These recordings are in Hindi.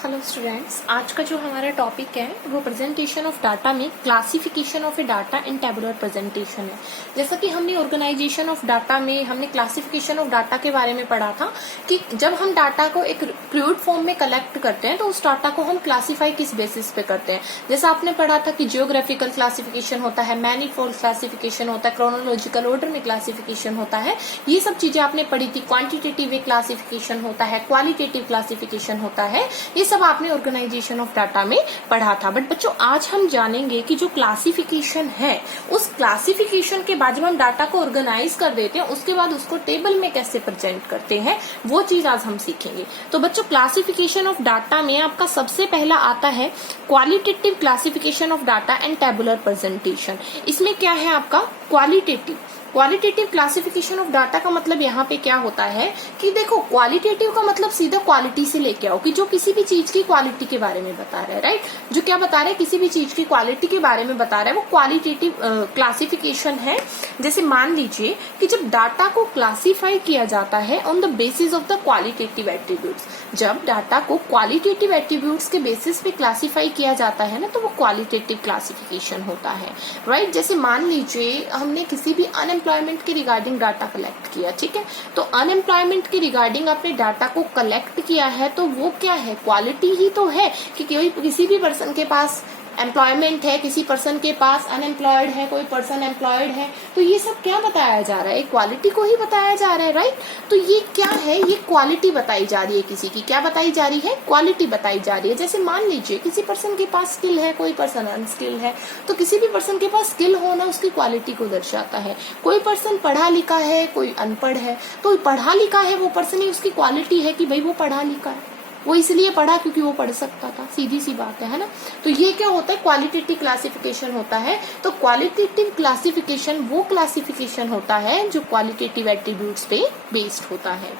हेलो स्टूडेंट्स, आज का जो हमारा टॉपिक है वो प्रेजेंटेशन ऑफ डाटा में classification of A data in tabular presentation है। जैसा कि हमने ऑर्गेनाइजेशन ऑफ डाटा में हमने क्लासिफिकेशन ऑफ डाटा के बारे में पढ़ा था कि जब हम डाटा को एक क्रूड फॉर्म में कलेक्ट करते हैं तो उस डाटा को हम क्लासीफाई किस बेसिस पे करते हैं। जैसा आपने पढ़ा था कि जियोग्राफिकल क्लासिफिकेशन होता है, मैनीफोल्ड क्लासिफिकेशन होता है, क्रोनोलॉजिकल ऑर्डर में क्लासिफिकेशन होता है। ये सब चीजें आपने पढ़ी थी। क्वांटिटेटिव क्लासिफिकेशन होता है, क्वालिटेटिव क्लासिफिकेशन होता है, ये सब आपने ऑर्गेनाइजेशन ऑफ डाटा में पढ़ा था। बट बच्चों, आज हम जानेंगे कि जो क्लासिफिकेशन है उस क्लासिफिकेशन के बाद जब हम डाटा को ऑर्गेनाइज कर देते हैं उसके बाद उसको टेबल में कैसे प्रेजेंट करते हैं वो चीज आज हम सीखेंगे। तो बच्चों, क्लासिफिकेशन ऑफ डाटा में आपका सबसे पहला आता है qualitative classification of data and tabular presentation. इसमें क्या है आपका क्वालिटेटिव क्लासिफिकेशन ऑफ डाटा का मतलब यहाँ पे क्या होता है कि देखो, क्वालिटेटिव का मतलब सीधा क्वालिटी से लेके आओ कि जो किसी भी चीज की क्वालिटी के बारे में बता रहा है, राइट। जो क्या बता रहा है, किसी भी चीज की क्वालिटी के बारे में बता रहा है, वो क्वालिटेटिव क्लासिफिकेशन है। जैसे मान लीजिए कि जब डाटा को क्लासिफाई किया जाता है on the basis of the qualitative attributes, जब डाटा को क्वालिटेटिव एट्रीब्यूट्स के बेसिस पे क्लासिफाई किया जाता है ना, तो वो क्वालिटेटिव क्लासिफिकेशन होता है, राइट। जैसे मान लीजिए हमने किसी भी अनएम्प्लॉयमेंट के रिगार्डिंग डाटा कलेक्ट किया, ठीक है, तो अनएम्प्लॉयमेंट के रिगार्डिंग आपने डाटा को कलेक्ट किया है तो वो क्या है, क्वालिटी ही तो है कि किसी भी पर्सन के पास एम्प्लॉयमेंट है, किसी पर्सन के पास अनएम्प्लॉयड है, कोई पर्सन एम्प्लॉयड है, तो ये सब क्या बताया जा रहा है, क्वालिटी को ही बताया जा रहा है, राइट। तो ये क्या है, ये क्वालिटी बताई जा रही है, किसी की क्या बताई जा रही है, क्वालिटी बताई जा रही है। जैसे मान लीजिए किसी पर्सन के पास स्किल है, कोई पर्सन अनस्किल है, तो किसी भी पर्सन के पास स्किल होना उसकी क्वालिटी को दर्शाता है। कोई पर्सन पढ़ा लिखा है, कोई अनपढ़ है, तो पढ़ा लिखा है वो पर्सन ही उसकी क्वालिटी है कि भाई वो पढ़ा लिखा है, वो इसलिए पढ़ा क्योंकि वो पढ़ सकता था, सीधी सी बात है ना। तो ये क्या होता है, क्वालिटेटिव क्लासिफिकेशन होता है। तो क्वालिटेटिव क्लासिफिकेशन वो क्लासिफिकेशन होता है जो क्वालिटेटिव एट्रीब्यूट्स पे बेस्ड होता है,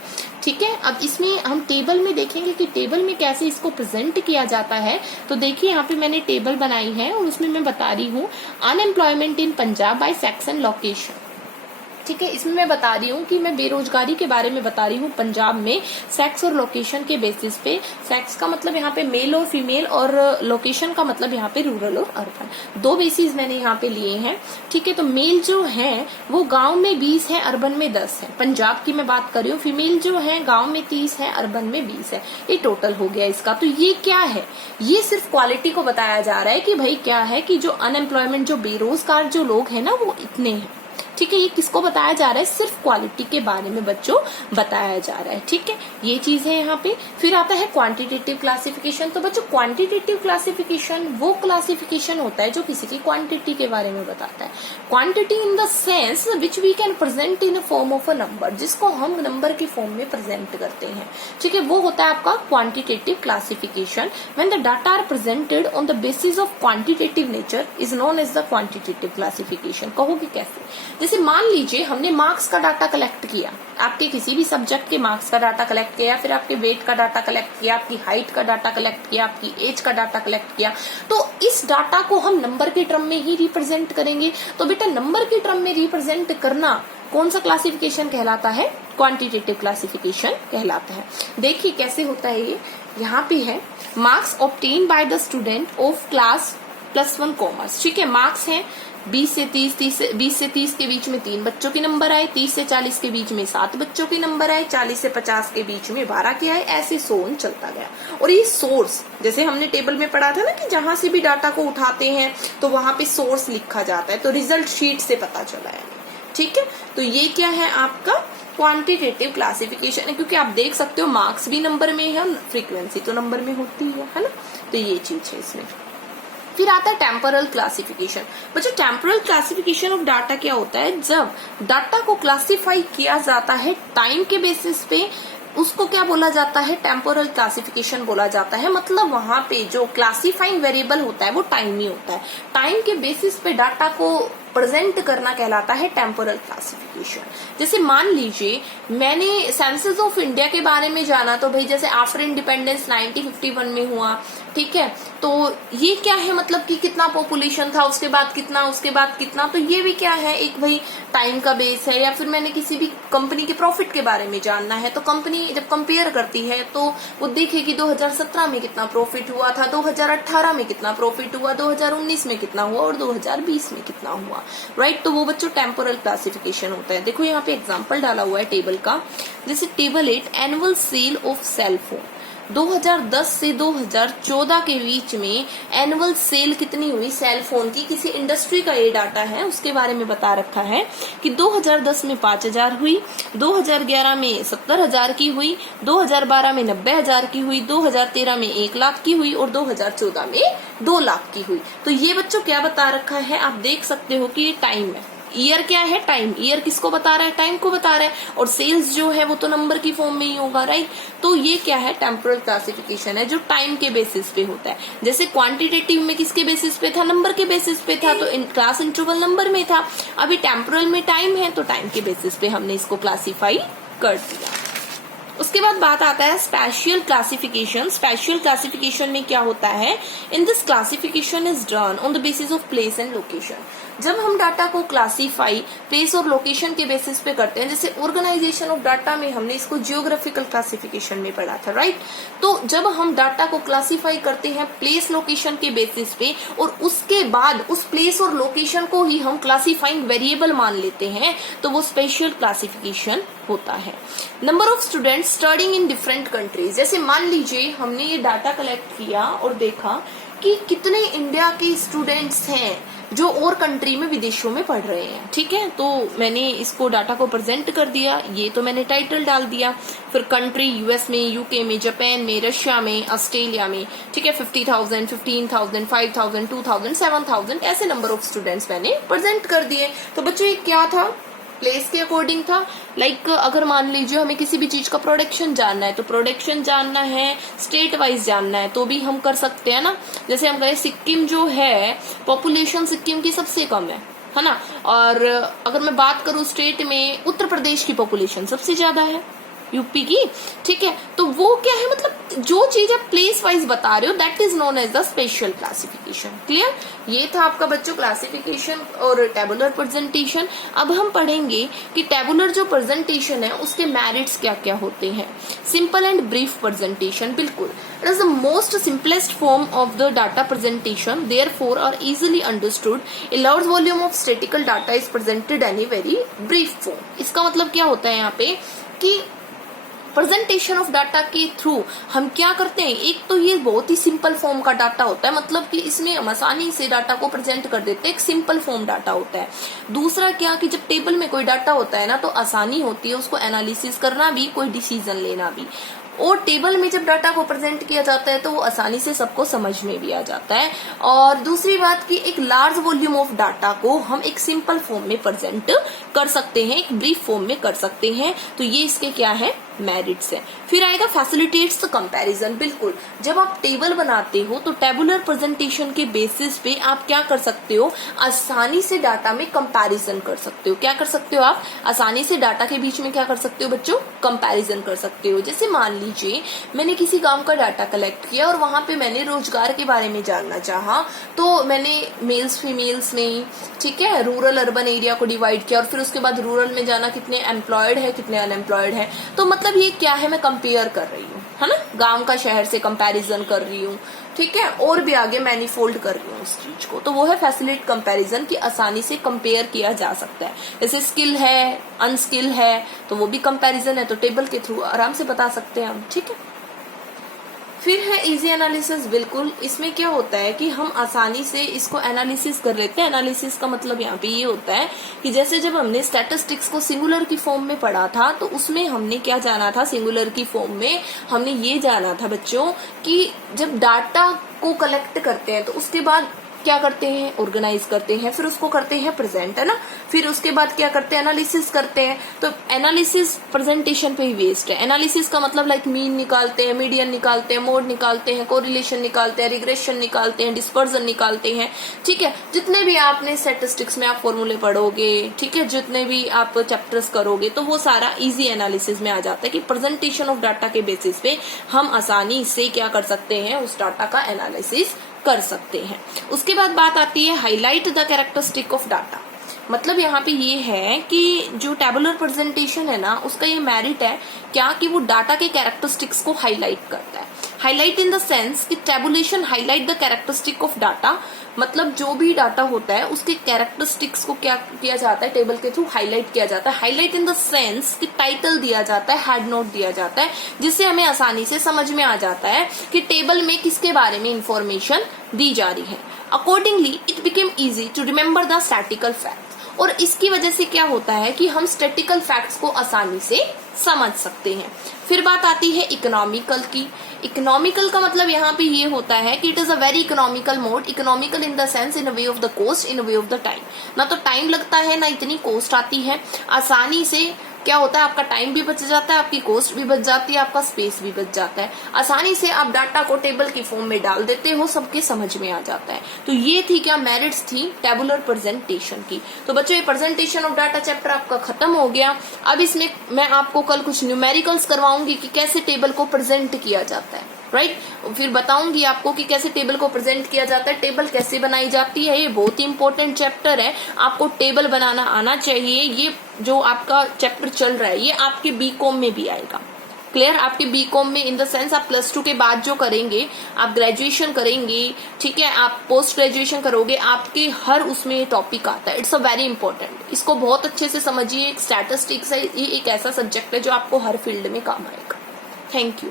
ठीक है। अब इसमें हम टेबल में देखेंगे कि टेबल में कैसे इसको प्रेजेंट किया जाता है। तो देखिए यहाँ पे मैंने टेबल बनाई है और उसमें मैं बता रही हूँ unemployment in Punjab by sex and location, ठीक है। इसमें मैं बता रही हूँ कि मैं बेरोजगारी के बारे में बता रही हूँ पंजाब में सेक्स और लोकेशन के बेसिस पे। सेक्स का मतलब यहाँ पे मेल और फीमेल, और लोकेशन का मतलब यहाँ पे रूरल और अर्बन, दो बेसिस मैंने यहाँ पे लिए हैं, ठीक है। तो मेल जो है वो गांव में 20 है, अर्बन में 10 है, पंजाब की मैं बात कर रही हूँ। फीमेल जो है गाँव में 30 है, अर्बन में 20 है। ये टोटल हो गया इसका। तो ये क्या है, ये सिर्फ क्वालिटी को बताया जा रहा है कि भाई क्या है कि जो अनएम्प्लॉयमेंट, जो बेरोजगार जो लोग है ना वो इतने हैं, ठीक है। ये किसको बताया जा रहा है, सिर्फ क्वालिटी के बारे में बच्चों बताया जा रहा है, ठीक है। ये चीज है यहाँ पे। फिर आता है क्वांटिटेटिव क्लासिफिकेशन। तो बच्चों, क्वांटिटेटिव क्लासिफिकेशन वो क्लासिफिकेशन होता है जो किसी की क्वांटिटी के बारे में बताता है। Quantity in the sense which we can present in form of a number, जिसको हम नंबर के फॉर्म में प्रेजेंट करते हैं, ठीक है। वो होता है आपका quantitative classification. When the data are presented on the basis of quantitative nature is known as the quantitative classification. कहोगे कैसे? जैसे मान लीजिए हमने मार्क्स का डाटा कलेक्ट किया, आपके किसी भी सब्जेक्ट के मार्क्स का डाटा कलेक्ट किया, फिर आपके वेट का डाटा कलेक्ट किया, आपकी हाइट का डाटा कलेक्ट किया, आपकी एज का डाटा कलेक्ट किया, तो इस डाटा को हम नंबर के टर्म में ही रिप्रेजेंट करेंगे। तो बेटा, नंबर के टर्म में रिप्रेजेंट करना कौन सा क्लासिफिकेशन कहलाता है, क्वांटिटेटिव क्लासिफिकेशन कहलाता है। देखिए कैसे होता है ये, यहाँ पे है marks obtain by the student of class +1 commerce, ठीक है। मार्क्स है 20 से 30 के बीच में 3 बच्चों के नंबर आए, 30 से 40 के बीच में 7 बच्चों के नंबर आए, 40 से 50 के बीच में 12 के आए, ऐसे सोन चलता गया। और ये सोर्स, जैसे हमने टेबल में पढ़ा था ना कि जहां से भी डाटा को उठाते हैं तो वहां पे सोर्स लिखा जाता है, तो रिजल्ट शीट से पता चला है, ठीक है। तो ये क्या है आपका क्वांटिटेटिव क्लासिफिकेशन है, क्योंकि आप देख सकते हो मार्क्स भी नंबर में है, फ्रीक्वेंसी तो नंबर में होती है ना। तो ये चीज है इसमें। फिर आता है टेम्पोरल क्लासिफिकेशन। बच्चों, टेम्पोरल क्लासिफिकेशन ऑफ डाटा क्या होता है, जब डाटा को क्लासिफाई किया जाता है टाइम के बेसिस पे, उसको क्या बोला जाता है, टेम्पोरल क्लासिफिकेशन बोला जाता है। मतलब वहां पे जो क्लासिफाइंग वेरिएबल होता है वो टाइम ही होता है। टाइम के बेसिस पे डाटा को प्रेजेंट करना कहलाता है टेम्पोरल क्लासिफिकेशन। क्लासिफिकेशन। जैसे मान लीजिए मैंने सेंसस ऑफ इंडिया के बारे में जाना, तो भाई जैसे आफ्टर इंडिपेंडेंस 1951 में हुआ, ठीक है, तो ये क्या है, मतलब कि कितना पॉपुलेशन था, उसके बाद कितना, उसके बाद कितना, तो ये भी क्या है, एक भाई टाइम का बेस है। या फिर मैंने किसी भी कंपनी के प्रॉफिट के बारे में जानना है, तो कंपनी जब कंपेयर करती है तो वो देखेगी 2017 में कितना प्रॉफिट हुआ था, 2018 में कितना प्रॉफिट हुआ, 2019 में कितना हुआ और 2020 में कितना हुआ, राइट। तो वो बच्चों टेम्पोरल क्लासिफिकेशन होता है। देखो यहाँ पे एग्जाम्पल डाला हुआ है टेबल का, जैसे table 8 annual sale of cell phone, 2010 से 2014 के बीच में एनुअल सेल कितनी हुई सेल फोन की, किसी इंडस्ट्री का ये डाटा है, उसके बारे में बता रखा है कि 2010 में 5000 हुई, 2011 में 70,000 की हुई, 2012 में 90,000 की हुई, 2013 में 1 लाख की हुई और 2014 में 2 लाख की हुई। तो ये बच्चों क्या बता रखा है, आप देख सकते हो कि ये टाइम है। ईयर क्या है, टाइम। ईयर किसको बता रहा है, टाइम को बता रहा है, और सेल्स जो है वो तो नंबर की फॉर्म में ही होगा, राइट। तो ये क्या है, टेम्पोरल क्लासिफिकेशन है जो टाइम के बेसिस पे होता है। जैसे क्वांटिटेटिव में किसके बेसिस पे था, नंबर के बेसिस पे था, तो क्लास इंटरवल नंबर में था। अभी टेम्पोरल में टाइम है, तो टाइम के बेसिस पे हमने इसको क्लासीफाई कर दिया। उसके बाद बात आता है स्पेशियल क्लासिफिकेशन। स्पेशियल क्लासिफिकेशन में क्या होता है, in this classification is done on the basis of place and location. जब हम डाटा को क्लासीफाई प्लेस और लोकेशन के बेसिस पे करते हैं, जैसे ऑर्गेनाइजेशन ऑफ डाटा में हमने इसको जियोग्राफिकल क्लासिफिकेशन में पढ़ा था, राइट। तो जब हम डाटा को क्लासीफाई करते हैं प्लेस लोकेशन के बेसिस पे, और उसके बाद उस प्लेस और लोकेशन को ही हम क्लासीफाइंग वेरिएबल मान लेते हैं, तो वो स्पेशल क्लासिफिकेशन होता है। Number of students studying in different countries, जैसे मान लीजिए हमने ये डाटा कलेक्ट किया और देखा कि कितने इंडिया के स्टूडेंट्स हैं जो और कंट्री में, विदेशों में पढ़ रहे हैं, ठीक है। तो मैंने इसको डाटा को प्रेजेंट कर दिया, ये तो मैंने टाइटल डाल दिया। फिर कंट्री यूएस में, यूके में, जापान में, रशिया में, ऑस्ट्रेलिया में, ठीक है, 50,000, 15,000, 5,000, 2,000, 7,000 ऐसे नंबर ऑफ स्टूडेंट्स मैंने प्रेजेंट कर दिए। तो बच्चों ये क्या था, प्लेस के अकॉर्डिंग था। लाइक अगर मान लीजिए हमें किसी भी चीज का प्रोडक्शन जानना है, तो प्रोडक्शन जानना है, स्टेट वाइज जानना है, तो भी हम कर सकते हैं ना। जैसे हम कहें सिक्किम जो है, पॉपुलेशन सिक्किम की सबसे कम है ना। और अगर मैं बात करूं स्टेट में, उत्तर प्रदेश की पॉपुलेशन सबसे ज्यादा है, यूपी की, ठीक है। तो वो क्या है, मतलब जो चीज आप प्लेस वाइज बता रहे हो, that is known as the special classification. Clear. ये था आपका बच्चों क्लासिफिकेशन और टेबुलर प्रेजेंटेशन। अब हम पढ़ेंगे कि टेबुलर जो प्रेजेंटेशन है उसके मेरिट्स क्या क्या होते हैं। सिंपल एंड ब्रीफ प्रेजेंटेशन, बिल्कुल it is the most simplest form of the data presentation, therefore are easily understood. A large volume of statistical data is presented in a very brief form. इसका मतलब क्या होता है यहाँ पे कि प्रेजेंटेशन ऑफ डाटा के थ्रू हम क्या करते हैं, एक तो ये बहुत ही सिंपल फॉर्म का डाटा होता है, मतलब कि इसमें हम आसानी से डाटा को प्रेजेंट कर देते हैं, एक सिंपल फॉर्म डाटा होता है। दूसरा क्या कि जब टेबल में कोई डाटा होता है ना, तो आसानी होती है उसको एनालिसिस करना भी, कोई डिसीजन लेना भी। और टेबल में जब डाटा को प्रेजेंट किया जाता है तो वो आसानी से सबको समझ में भी आ जाता है। और दूसरी बात कि एक लार्ज वॉल्यूम ऑफ डाटा को हम एक सिंपल फॉर्म में प्रेजेंट कर सकते हैं, एक ब्रीफ फॉर्म में कर सकते हैं। तो ये इसके क्या है, मेरिट्स है। फिर आएगा फैसिलिटेट्स कंपैरिजन। बिल्कुल, जब आप टेबल बनाते हो तो टेबुलर प्रेजेंटेशन के बेसिस पे आप क्या कर सकते हो, आसानी से डाटा में कंपैरिजन कर सकते हो। क्या कर सकते हो आप, आसानी से डाटा के बीच में क्या कर सकते हो बच्चों, कंपैरिजन कर सकते हो। जैसे मान लीजिए मैंने किसी गांव का डाटा कलेक्ट किया और वहां पे मैंने रोजगार के बारे में जानना चाहा, तो मैंने मेल्स फीमेल्स में, ठीक है, रूरल अर्बन एरिया को डिवाइड किया और फिर उसके बाद रूरल में जाना कितने एम्प्लॉयड है, कितने अनएम्प्लॉयड है। तो मतलब ये क्या है, मैं कंपेयर कर रही हूँ, है ना, गांव का शहर से कंपैरिजन कर रही हूँ, ठीक है, और भी आगे मैनिफोल्ड कर रही हूँ उस चीज को। तो वो है फैसिलिटेट कंपैरिजन, की आसानी से कंपेयर किया जा सकता है। जैसे स्किल है, अनस्किल है, तो वो भी कंपैरिजन है, तो टेबल के थ्रू आराम से बता सकते हैं हम, ठीक है। फिर है इजी एनालिसिस। बिल्कुल, इसमें क्या होता है कि हम आसानी से इसको एनालिसिस कर लेते हैं। एनालिसिस का मतलब यहाँ पे ये होता है कि जैसे जब हमने स्टैटिस्टिक्स को सिंगुलर की फॉर्म में पढ़ा था, तो उसमें हमने क्या जाना था, सिंगुलर की फॉर्म में हमने ये जाना था बच्चों कि जब डाटा को कलेक्ट करते हैं तो उसके बाद क्या करते हैं, ऑर्गेनाइज करते हैं, फिर उसको करते हैं प्रेजेंट, है ना। फिर उसके बाद क्या करते हैं, एनालिसिस करते हैं। तो एनालिसिस प्रेजेंटेशन पे ही वेस्ट है। एनालिसिस का मतलब लाइक मीन निकालते हैं, मीडियन निकालते हैं, मोड निकालते हैं, कोरिलेशन निकालते हैं, रिग्रेशन निकालते हैं, डिस्पर्जन निकालते हैं, ठीक है। जितने भी आपने स्टैटिस्टिक्स में आप फॉर्मूले पढ़ोगे, ठीक है, जितने भी आप चैप्टर्स करोगे, तो वो सारा इजी एनालिसिस में आ जाता है कि प्रेजेंटेशन ऑफ डाटा के बेसिस पे हम आसानी से क्या कर सकते हैं, उस डाटा का एनालिसिस कर सकते हैं। उसके बाद बात आती है highlight the characteristic of data. मतलब यहाँ पे ये है कि जो टेबुलर प्रेजेंटेशन है ना, उसका ये मेरिट है क्या कि वो डाटा के कैरेक्टरिस्टिक्स को हाईलाइट करता है। हाईलाइट इन द सेंस कि tabulation highlight the characteristic of data, मतलब जो भी डाटा होता है उसके कैरेक्टरिस्टिक्स को क्या किया जाता है, टेबल के थ्रू हाईलाइट किया जाता है। हाईलाइट इन द सेंस कि टाइटल दिया जाता है, हेड नोट दिया जाता है, जिससे हमें आसानी से समझ में आ जाता है कि टेबल में किसके बारे में इंफॉर्मेशन दी जा रही है। Accordingly it became easy to remember the statistical fact. और इसकी वजह से क्या होता है कि हम स्टैटिकल फैक्ट्स को आसानी से समझ सकते हैं। फिर बात आती है इकोनॉमिकल की। इकोनॉमिकल का मतलब यहाँ पे ये होता है कि it is a very economical mode. Economical in the sense in way of the cost, in way of the time. ना तो टाइम लगता है, ना इतनी कॉस्ट आती है। आसानी से क्या होता है, आपका टाइम भी बच जाता है, आपकी कॉस्ट भी बच जाती है, आपका स्पेस भी बच जाता है। आसानी से आप डाटा को टेबल की फॉर्म में डाल देते हो, सबके समझ में आ जाता है। तो ये थी क्या मेरिट्स थी टेबुलर प्रेजेंटेशन की। तो बच्चों ये प्रेजेंटेशन ऑफ डाटा चैप्टर आपका खत्म हो गया। अब इसमें मैं आपको कल कुछ न्यूमेरिकल्स करवाऊंगी कि कैसे टेबल को प्रेजेंट किया जाता है, राइट। फिर बताऊंगी आपको कि कैसे टेबल को प्रेजेंट किया जाता है, टेबल कैसे बनाई जाती है। ये बहुत ही इंपॉर्टेंट चैप्टर है, आपको टेबल बनाना आना चाहिए। ये जो आपका चैप्टर चल रहा है ये आपके बीकॉम में भी आएगा। क्लियर, आपके बीकॉम में इन द सेंस आप +2 के बाद जो करेंगे, आप ग्रेजुएशन करेंगे, ठीक है, आप पोस्ट ग्रेजुएशन करोगे, आपके हर उसमें ये टॉपिक आता है। इट्स अ वेरी इंपॉर्टेंट, इसको बहुत अच्छे से समझिए। एक स्टैटिस्टिक्स है, ये एक ऐसा सब्जेक्ट है जो आपको हर फील्ड में काम आएगा। Thank you.